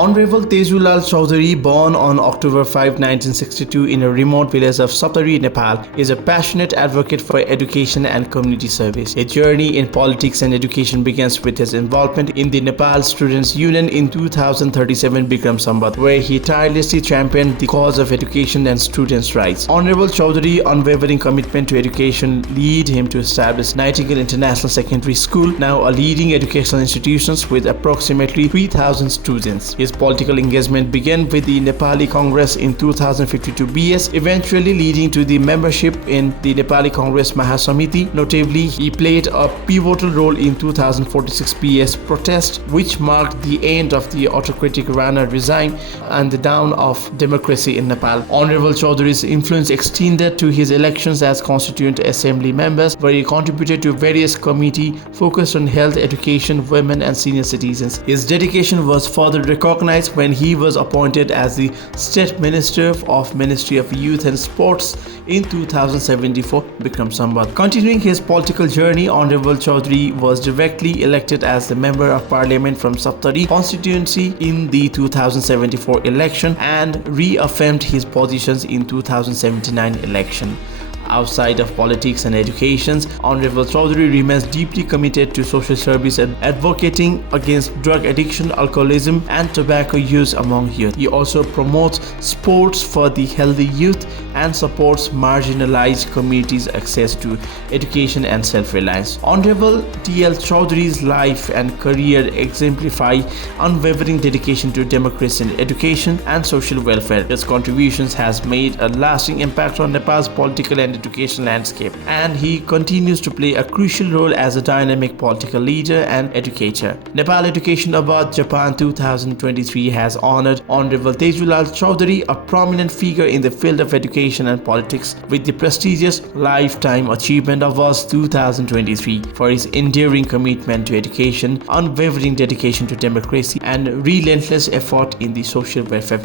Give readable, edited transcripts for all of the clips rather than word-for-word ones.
Honorable Teju Chaudhary, born on October 5, 1962 in a remote village of Saptari, Nepal, is a passionate advocate for education and community service. His journey in politics and education begins with his involvement in the Nepal Students' Union in 2037 Bikram Sambat, where he tirelessly championed the cause of education and students' rights. Honorable Chaudhary's unwavering commitment to education led him to establish Nightingale International Secondary School, now a leading educational institution with approximately 3,000 students. His political engagement began with the Nepali Congress in 2052 BS, eventually leading to the membership in the Nepali Congress Mahasamiti. Notably, he played a pivotal role in 2046 BS protest, which marked the end of the autocratic Rana regime and the dawn of democracy in Nepal. Honorable Chaudhary's influence extended to his elections as Constituent Assembly members, where he contributed to various committees focused on health, education, women and senior citizens. His dedication was further recognized when he was appointed as the State Minister of Ministry of Youth and Sports in 2074 Bikram Sambat. Continuing his political journey, Honorable Chaudhary was directly elected as the Member of Parliament from Saptari constituency in the 2074 election and reaffirmed his positions in 2079 election. Outside of politics and education, Honorable Chaudhary remains deeply committed to social service and advocating against drug addiction, alcoholism, and tobacco use among youth. He also promotes sports for the healthy youth and supports marginalized communities' access to education and self-reliance. Honorable T.L. Chaudhary's life and career exemplify unwavering dedication to democracy and education and social welfare. His contributions has made a lasting impact on Nepal's political and education landscape, and he continues to play a crucial role as a dynamic political leader and educator. Nepal Education Award Japan 2023 has honored Honorable Teju Chaudhary, a prominent figure in the field of education and politics, with the prestigious Lifetime Achievement Awards 2023 for his enduring commitment to education, unwavering dedication to democracy, and relentless effort in the social welfare.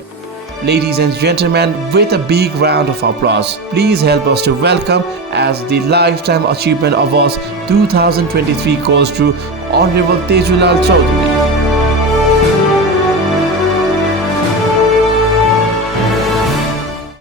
Ladies and gentlemen, with a big round of applause, please help us to welcome as the Lifetime Achievement Awards 2023 goes to Honorable Teju Chaudhary.